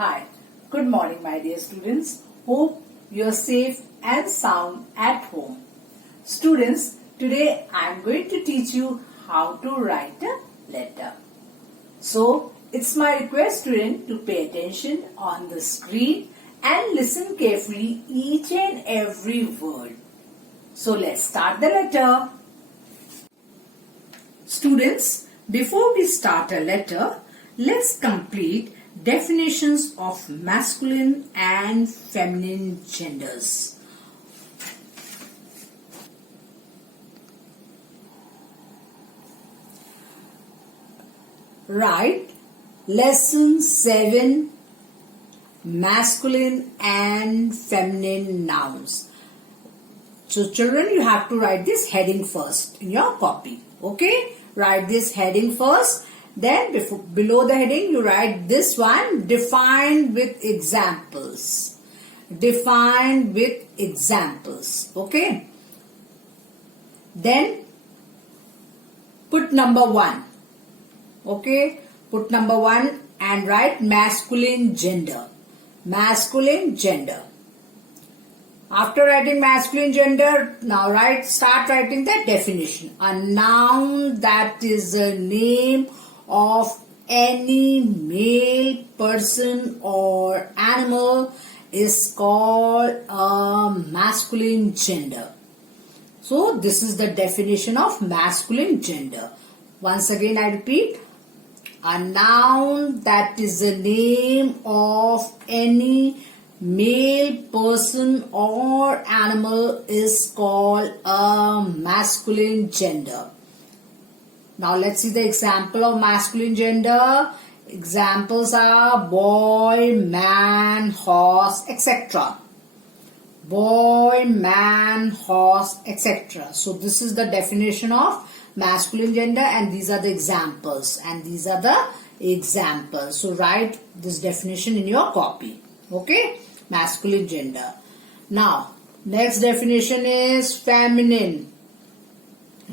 Hi, good morning my dear students. Hope you are safe and sound at home. Students, today I am going to teach you how to write a letter. So, it's my request student to pay attention on the screen and listen carefully each and every word. So, let's start the letter. Students, before we start a letter, let's complete definitions of masculine and feminine genders. Write lesson 7, masculine and feminine nouns. So children, you have to write this heading first in your copy. Okay, write this heading first. Then below the heading you write this one, defined with examples. Defined with examples. Okay. Then put number 1. Okay. Put number 1 and write masculine gender. Masculine gender. After writing masculine gender, now start writing the definition. A noun that is a name of any male person or animal is called a masculine gender. So this is the definition of masculine gender. Once again I repeat, a noun that is a name of any male person or animal is called a masculine gender. Now let's see the example of masculine gender. Examples are boy, man, horse, etc. Boy, man, horse, etc. So this is the definition of masculine gender and these are the examples. So write this definition in your copy. Okay, masculine gender. Now next definition is feminine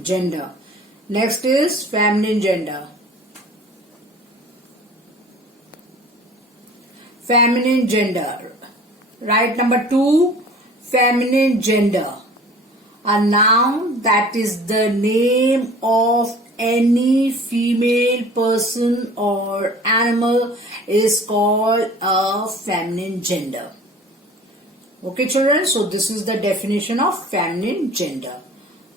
gender. Next is feminine gender. Feminine gender. Write number 2, feminine gender. A noun that is the name of any female person or animal is called a feminine gender. Okay children, so this is the definition of feminine gender.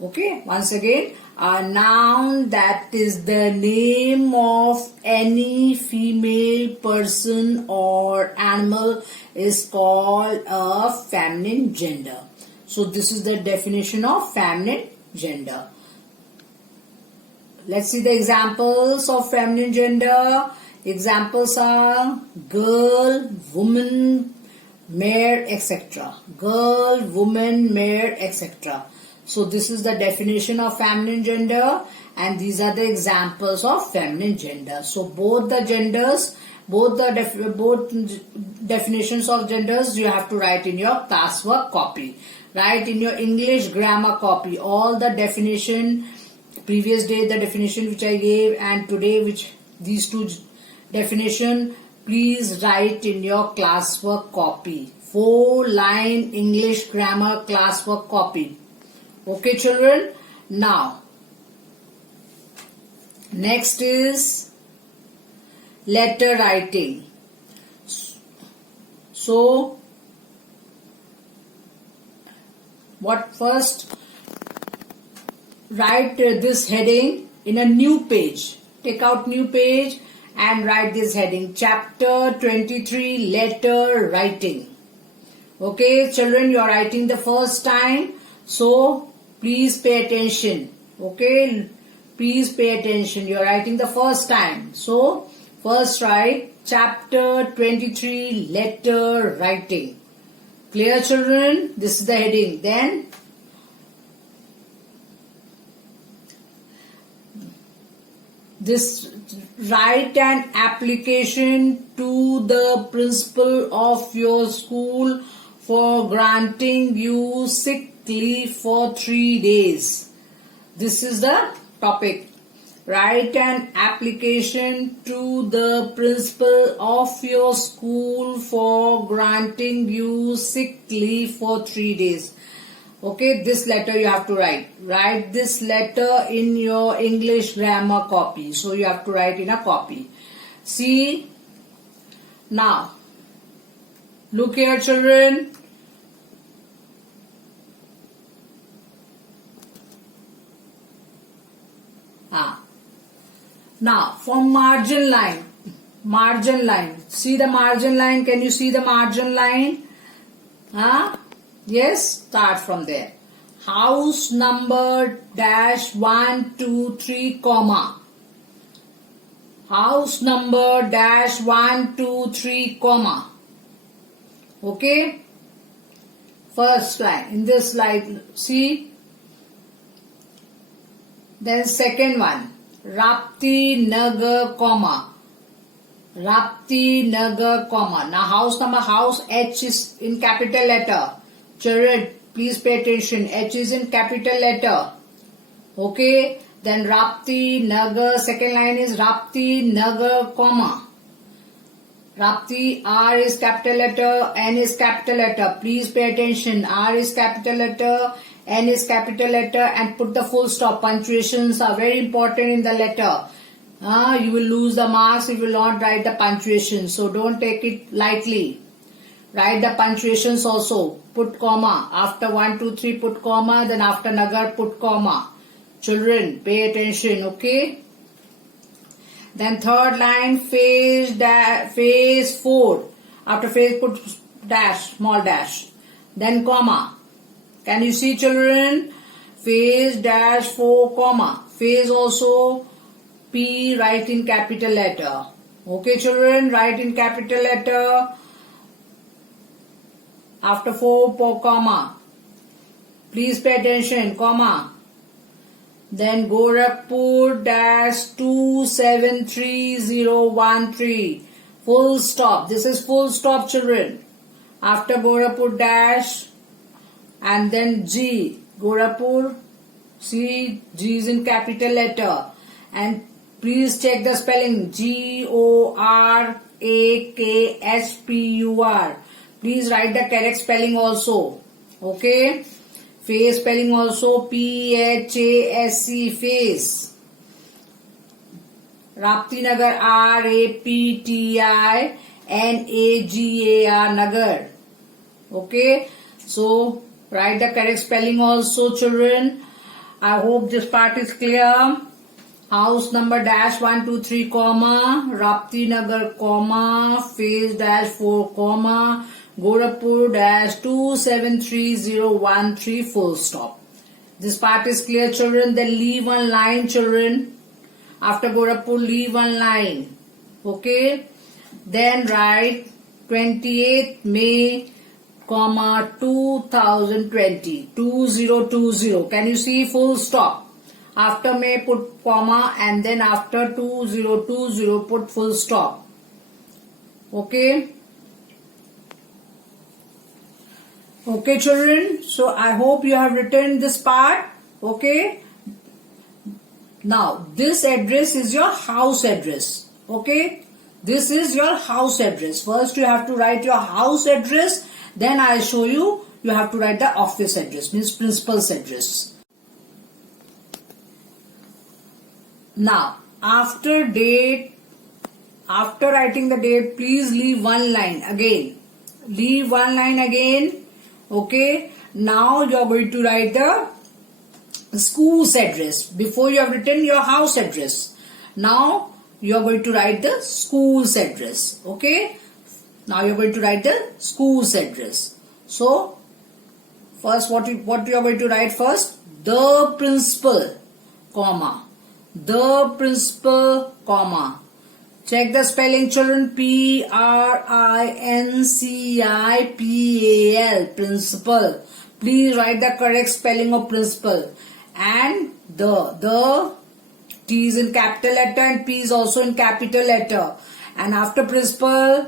Okay, once again, a noun that is the name of any female person or animal is called a feminine gender. So this is the definition of feminine gender. Let's see the examples of feminine gender. Examples are girl, woman, mare, etc. Girl, woman, mare, etc. So this is the definition of feminine gender and these are the examples of feminine gender. So both the genders, both definitions of genders you have to write in your classwork copy. Write in your English grammar copy all the definition, previous day the definition which I gave and today which these two definition, please write in your classwork copy. 4-line English grammar classwork copy. Okay children, now next is letter writing. So what first, write this heading in a new page. Take out new page and write this heading, chapter 23, letter writing. Okay children, you are writing the first time, so please pay attention. Okay, please pay attention. You are writing the first time. So first write chapter 23, letter writing. Clear children? This is the heading. Then this, write an application to the principal of your school for granting you sick leave for 3 days. This is the topic. write an application to the principal of your school for granting you sick leave for 3 days. Okay, this letter you have to write. Write this letter in your English grammar copy. So you have to write in a copy. See, now, look here children. Now, for margin line. Margin line. See the margin line. Can you see the margin line? Yes, start from there. House number dash 1, 2, 3, comma. House number dash 1, 2, 3, comma. Okay. First line. In this slide, see. Then second one. Rapti Nagar, comma. Rapti Nagar, comma. Now house number, house H is in capital letter. Children, please pay attention. H is in capital letter. Okay. Then Rapti Nagar, second line is Rapti Nagar, comma. Rapti, R is capital letter, N is capital letter. Please pay attention. R is capital letter, N is capital letter, and put the full stop. Punctuations are very important in the letter. You will lose the marks if you will not write the punctuation. So don't take it lightly. Write the punctuations also. Put comma. After 1, 2, 3 put comma. Then after Nagar put comma. Children, pay attention, okay? Then third line, phase 4. After phase put dash, small dash. Then comma. Can you see children? Phase dash 4 comma. Phase also P, write in capital letter. Okay children, write in capital letter. After 4 comma. Please pay attention, comma. Then Gorakhpur dash 273013. Full stop. This is full stop children. After Gorakhpur dash and then G. Gorakhpur. See, G is in capital letter. And please check the spelling. Gorakhpur. Please write the correct spelling also. Okay. Face spelling also PHASE, face. Rapti Nagar, RAPTINAGAR, Nagar. Okay. So write the correct spelling also children. I hope this part is clear. House number dash 1, 2, 3 comma. Rapti Nagar comma. Face dash 4 comma. Gorakhpur dash 273013, full stop. This part is clear children. Then leave one line children. After Gorakhpur leave one line. Okay. Then write 28th May comma 2020. 2020. Can you see full stop? After May put comma and then after 2020 put full stop. Okay. Okay children, so I hope you have written this part. Okay. Now this address is your house address. Okay. This is your house address. First you have to write your house address. Then I'll show you. You have to write the office address, means principal's address. Now after date, after writing the date, please leave one line again. Leave one line again. Okay, now you are going to write the school's address. Before you have written your house address. Now you are going to write the school's address. Okay, now you are going to write the school's address. So first what you are going to write first? The principal, comma. The principal, comma. Check the spelling children. PRINCIPAL, principal. Please write the correct spelling of principal. And the T is in capital letter and P is also in capital letter. And after principal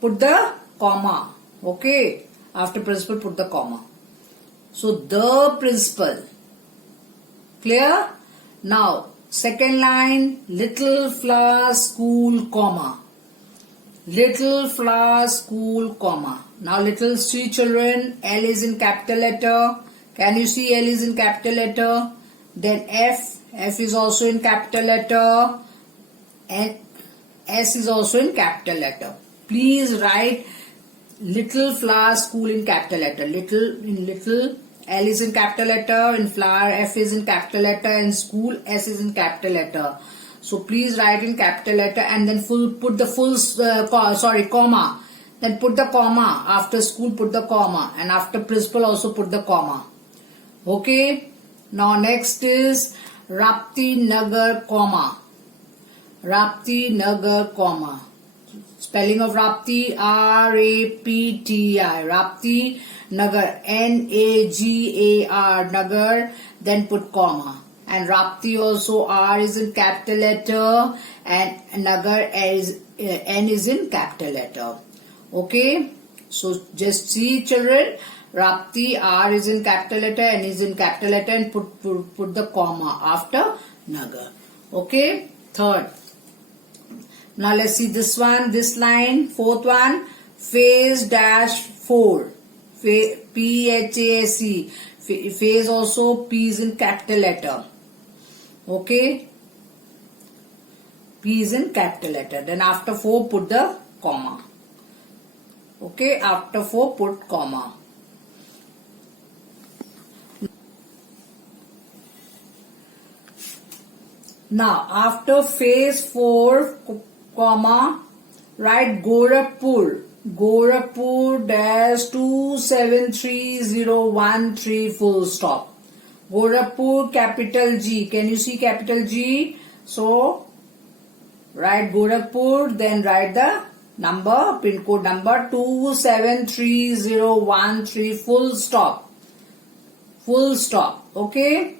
put the comma. Okay. After principal put the comma. So the principal. Clear? Now Second line, little flower school, comma. Little flower school, comma. Now little see children, L is in capital letter. Can you see L is in capital letter? Then F is also in capital letter. And S is also in capital letter. Please write little flower school in capital letter. Little L is in capital letter, in flower F is in capital letter, and school S is in capital letter. So please write in capital letter and then put the comma. Then put the comma. After school put the comma, and after principal also put the comma. Okay. Now next is Rapti Nagar, comma. Rapti Nagar, comma. Spelling of Rapti, R-A-P-T-I. Rapti Nagar, N-A-G-A-R, Nagar, then put comma. And Rapti also, R is in capital letter, and Nagar N is in capital letter. Okay, so just see children, Rapti, R is in capital letter, N is in capital letter, and put the comma after Nagar. Okay, third. Now let's see this one, this line, fourth one, phase dash 4, P-H-A-C, phase also, P is in capital letter. Okay, P is in capital letter. Then after 4 put the comma. Okay, after 4 put comma. Now after phase 4, comma, write Gorakhpur. Gorakhpur dash 273013 full stop. Gorakhpur capital G. Can you see capital G? So write Gorakhpur, then write the number, pin code number 273013 full stop. Full stop. Okay.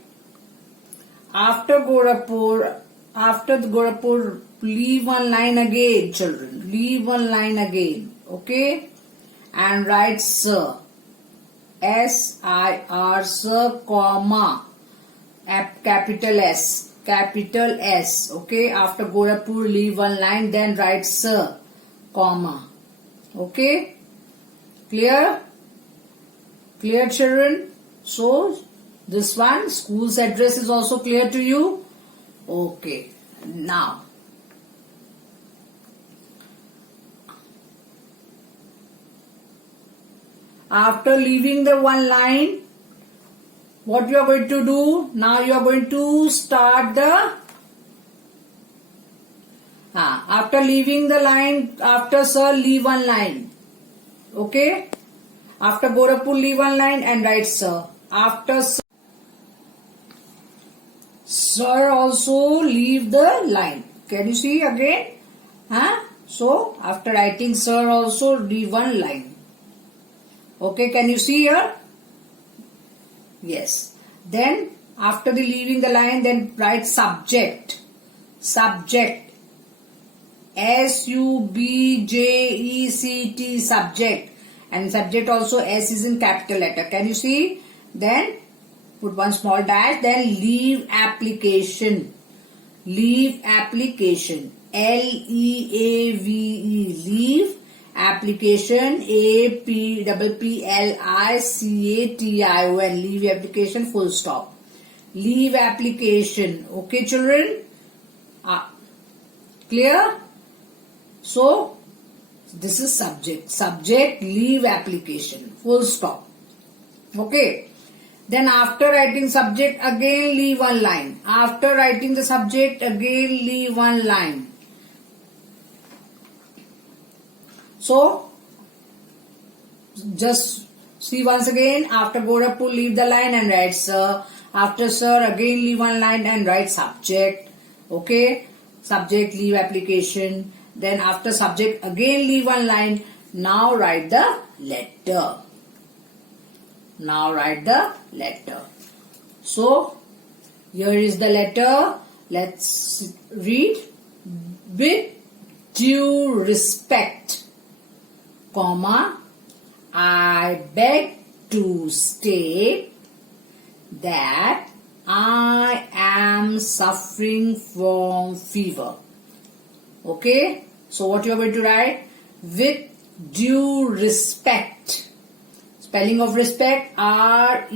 After the Gorakhpur, leave one line again, children. Leave one line again. Okay. And write Sir. S-I-R, Sir, comma. Capital S. Capital S. Okay. After Gorakhpur, leave one line. Then write Sir, comma. Okay. Clear? Clear, children? So, this one, school's address is also clear to you? Okay. Now, after leaving the one line, what you are going to do? Now you are going to start the, after leaving the line, after Sir, leave one line. Okay? After Gorakhpur, leave one line and write Sir. After Sir also leave the line. Can you see again? So, after writing Sir also leave one line. Okay, can you see here? Yes. Then, after the leaving the line, then write subject. Subject. S-U-B-J-E-C-T, subject. And subject also S is in capital letter. Can you see? Then, put one small dash. Then, leave application. Leave application. L-E-A-V-E. Leave application. A-P-P-L-I-C-A-T-I-O-N. Leave application, full stop. Leave application. Okay, children? Clear? So, this is subject. Subject, leave application. Full stop. Okay. Then after writing subject, again leave one line. After writing the subject, again leave one line. So, just see once again. After Gorakhpur, leave the line and write Sir. After Sir, again leave one line and write subject. Okay. Subject, leave application. Then after subject, again leave one line. Now write the letter. Now write the letter. So, here is the letter. Let's read. With due respect, comma, I beg to state that I am suffering from fever. Okay. So what you are going to write? With due respect. Spelling of respect, R-E-S-P-E-C-T.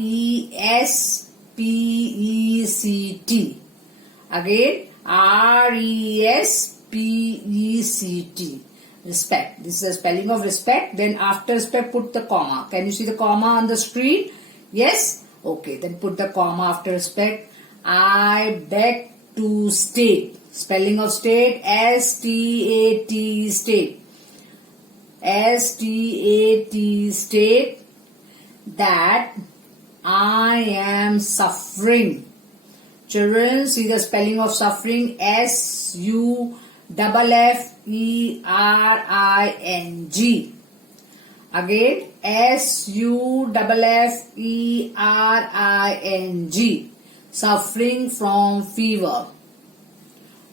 Again, R-E-S-P-E-C-T. Respect. This is the spelling of respect. Then after respect, put the comma. Can you see the comma on the screen? Yes? Okay. Then put the comma after respect. I beg to state. Spelling of state, S-T-A-T, state. S-T-A-T, state that I am suffering. Children, see the spelling of suffering, S-U-F-F-E-R-I-N-G. Again, S-U-F-F-E-R-I-N-G. Suffering from fever.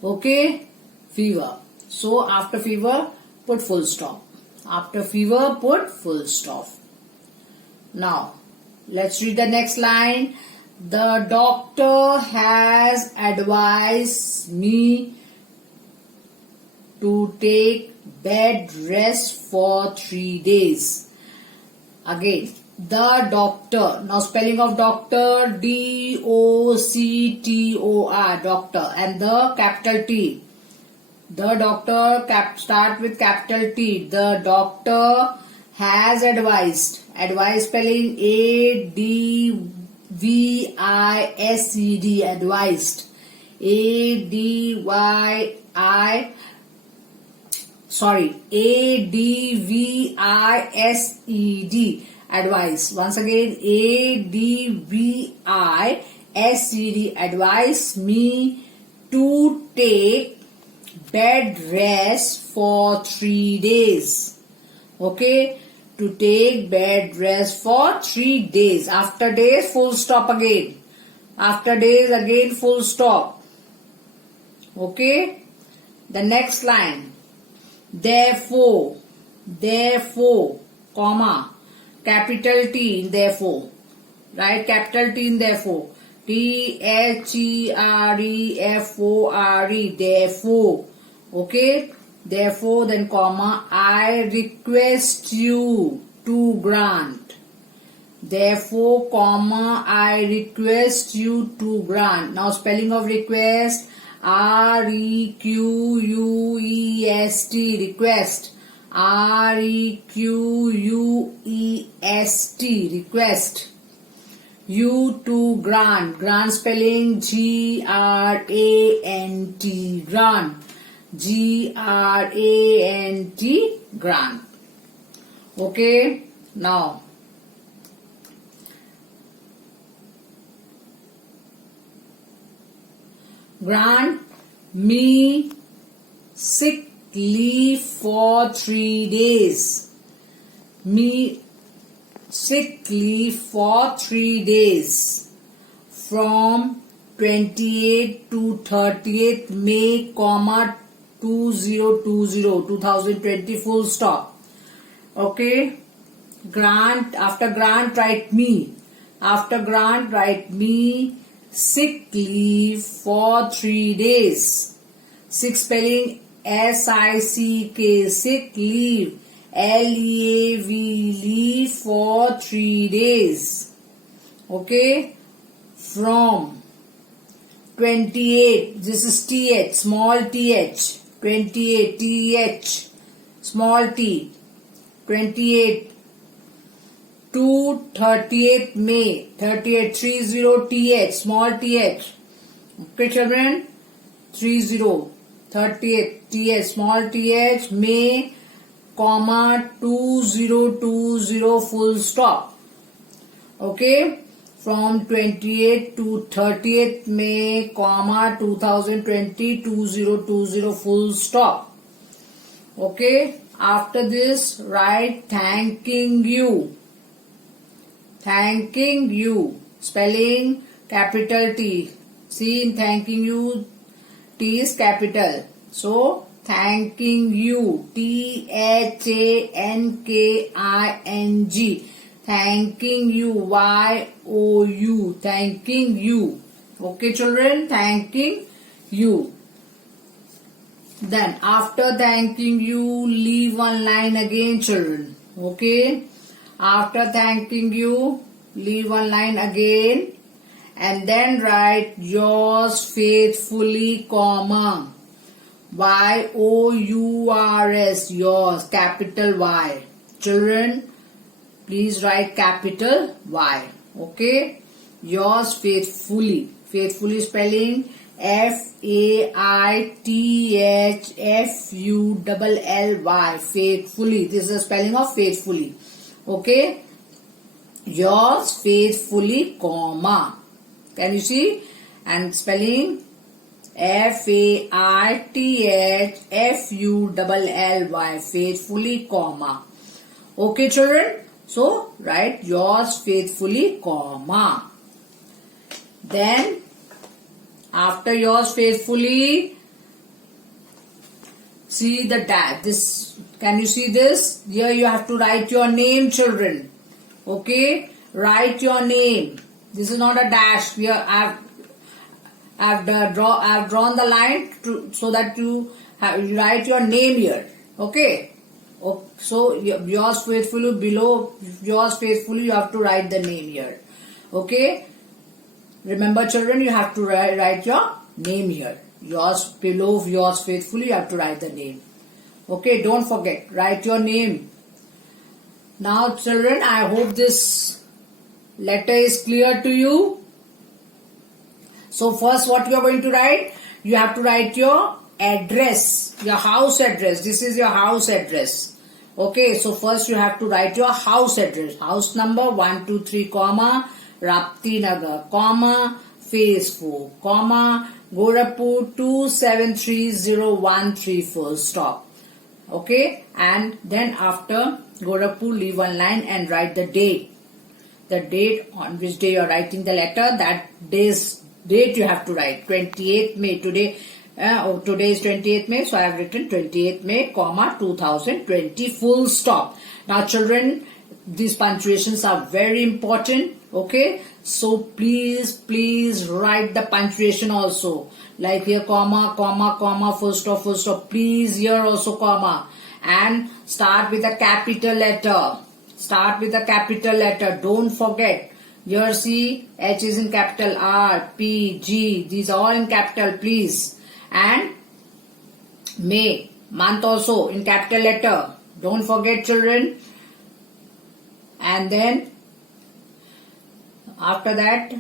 Okay, fever. So after fever, put full stop. After fever, put full stop. Now, let's read the next line. The doctor has advised me to take bed rest for 3 days. Again, the doctor. Now spelling of doctor, D-O-C-T-O-R, doctor, and the capital T. The doctor, start with capital T. The doctor has advised. Advised spelling A-D-V-I-S-E-D, advised. A-D-V-I-S-E-D, advice. Once again, A-D-V-I-S-E-D, advise me to take bed rest for 3 days. Okay, to take bed rest for 3 days. After days, full stop again. After days, again full stop. Okay, the next line. Therefore, comma, capital T in therefore. Right, capital T in therefore. T-H-E-R-E-F-O-R-E, therefore. Okay, therefore, then comma, I request you to grant. Therefore, comma, I request you to grant. Now spelling of request, R-E-Q-U-E-S-T, request. R-E-Q-U-E-S-T, request. You to grant. Grant spelling G-R-A-N-T, grant. G-R-A-N-T, grant. Okay, now grant me sick leave for 3 days. Me sick leave for 3 days from 28th to 30th May, comma 2020 full stop. Okay, grant, after grant write me. After grant write me sick leave for 3 days. Sick spelling S-I-C-K, sick leave, L-E-A-V, leave for 3 days. Okay, from 28, this is T-H, small T-H, 28, T-H, small T, 28 to 30th May, 30th, 30 T-H, small T-H. Okay, children, 30, 30th T-H, small T-H, May, comma 2020 full stop. Okay, from 28th to 30th May, comma 2020 full stop. Okay, after this write thanking you. Thanking you, spelling capital T. See, in thanking you, T is capital. So, thanking you, T-H-A-N-K-I-N-G. Thanking you, Y-O-U, thanking you. Okay, children, thanking you. Then after thanking you, leave one line again, children. Okay. After thanking you, leave one line again. And then write yours faithfully, comma. Y-O-U-R-S, yours, capital Y. Children, please write capital Y. Okay. Yours faithfully. Faithfully spelling Faithfully. Faithfully. This is the spelling of faithfully. Okay. Yours faithfully, comma. Can you see? And spelling Faithfully. Faithfully, comma. Okay, children. So write yours faithfully, comma. Then after yours faithfully, see the dash. This, can you see this? Here you have to write your name, children. Okay, write your name. This is not a dash. Here I've drawn the line so that you write your name here. Okay. So yours faithfully, below yours faithfully, you have to write the name here. Okay. Remember, children, you have to write your name here. Yours below yours faithfully, you have to write the name. Okay, don't forget, write your name. Now, children, I hope this letter is clear to you. So first, what you are going to write? You have to write your address, your house address. This is your house address. Okay, so first you have to write your house address. House number 123, comma, Rapti Nagar, comma, phase 4, comma, Gorakhpur 273013, full stop. Okay, and then after Gorakhpur, leave one line and write the date. The date on which day you are writing the letter, that day's date you have to write. 28th May. Today is 28th May, so I have written 28th May, comma, 2020, full stop. Now, children, these punctuations are very important. Okay, so please write the punctuation also. Like here, comma, comma, comma, full stop, full stop. Please here also comma. And start with a capital letter. Start with a capital letter. Don't forget. Here see, H is in capital, R, P, G. These are all in capital, please. And May, month also in capital letter. Don't forget, children. And then after that,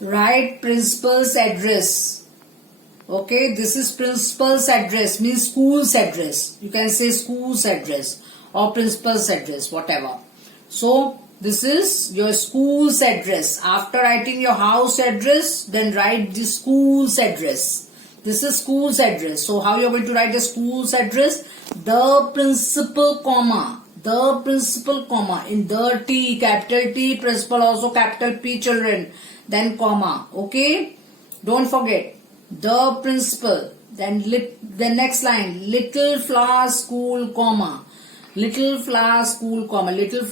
write principal's address. Okay, this is principal's address, means school's address. You can say school's address or principal's address, whatever. So this is your school's address. After writing your house address, then write the school's address. This is school's address. So how you are going to write the school's address? The principal, comma. The principal, comma. In the T, capital T, principal also capital P, children. Then comma. Okay? Don't forget. The principal. Then the next line. Little Flower School, comma. Little Flower School, comma. Little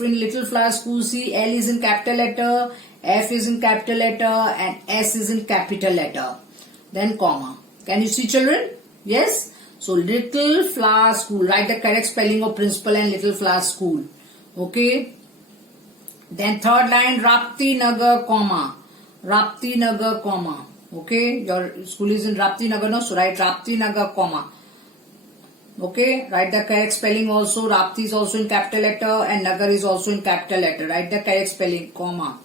Flower School, see, L is in capital letter, F is in capital letter, and S is in capital letter. Then comma. Can you see, children? Yes? So, Little Flower School. Write the correct spelling of principal and Little Flower School. Okay? Then third line, Rapti Nagar, comma. Rapti Nagar, comma. Okay? Your school is in Rapti Nagar, no? So, write Rapti Nagar, comma. Okay? Write the correct spelling also. Rapti is also in capital letter and Nagar is also in capital letter. Write the correct spelling, comma.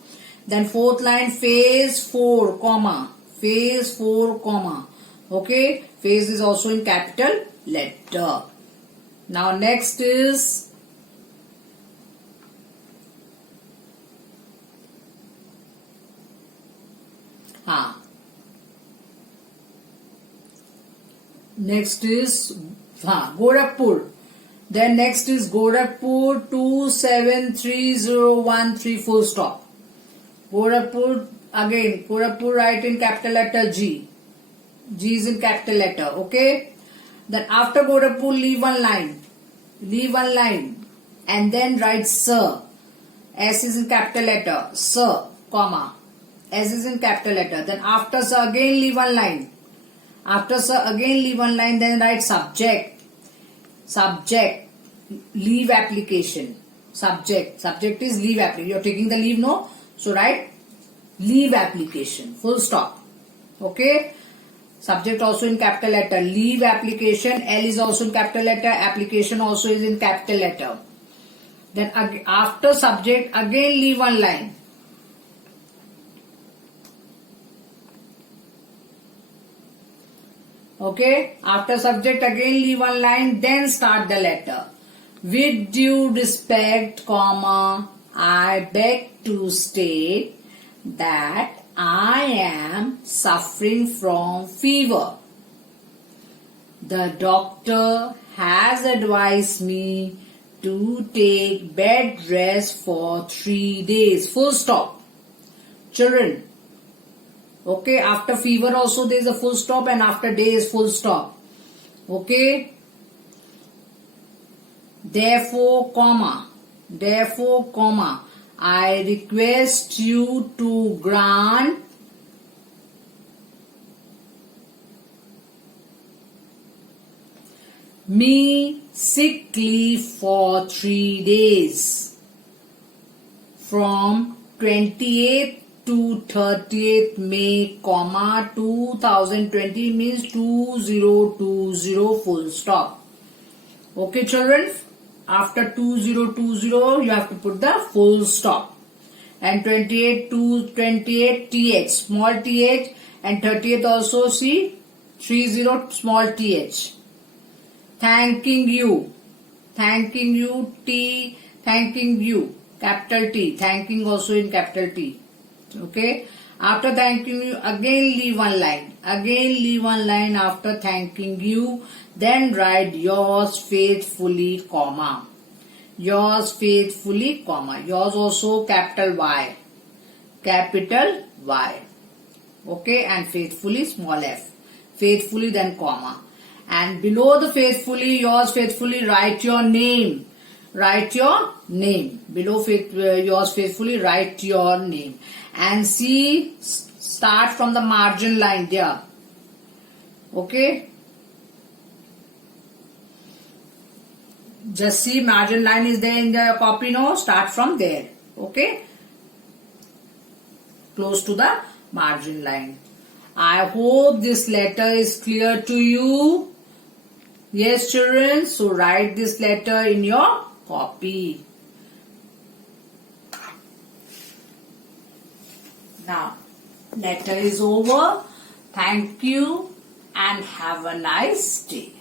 Then fourth line, phase 4, comma. Phase 4, comma. Okay, phase is also in capital letter. Now next is Gorakhpur. Then next is Gorakhpur 273013, full stop. Gorakhpur, again, Gorakhpur write in capital letter G. G is in capital letter, okay? Then after Gorakhpur, leave one line. Leave one line. And then write Sir. S is in capital letter. Sir, comma. S is in capital letter. Then after sir again leave one line. After sir again leave one line. Then write subject. Subject. Leave application. Subject. Subject is leave application. You're taking the leave, no? So write leave application. Full stop. Okay. Subject also in capital letter. Leave application. L is also in capital letter. Application also is in capital letter. Then after subject again leave one line. Okay. After subject again leave one line. Then start the letter. With due respect, comma, I beg to state that I am suffering from fever. The doctor has advised me to take bed rest for 3 days. Full stop. Children. Okay, after fever also there is a full stop, and after day is full stop. Okay. Therefore, comma, I request you to grant me sick leave for 3 days from 28th to 30th May, comma, 2020 means 2020 full stop. Okay, children. After 2020, you have to put the full stop. And 28 to 28 th, small th, and 30th also see 30 small th. Thanking you, T, thanking you, capital T, thanking also in capital T. Okay. After thanking you, again leave one line. After thanking you. Then write yours faithfully, comma. Yours faithfully, comma. Yours also capital Y. Capital Y. Okay. And faithfully, small f. Faithfully, then comma. And below the faithfully, yours faithfully, write your name. Write your name. Below yours faithfully, write your name. And see, start from the margin line there. Okay. Just see margin line is there in the copy, no? Start from there. Okay. Close to the margin line. I hope this letter is clear to you. Yes, children. So write this letter in your copy. Now, letter is over. Thank you and have a nice day.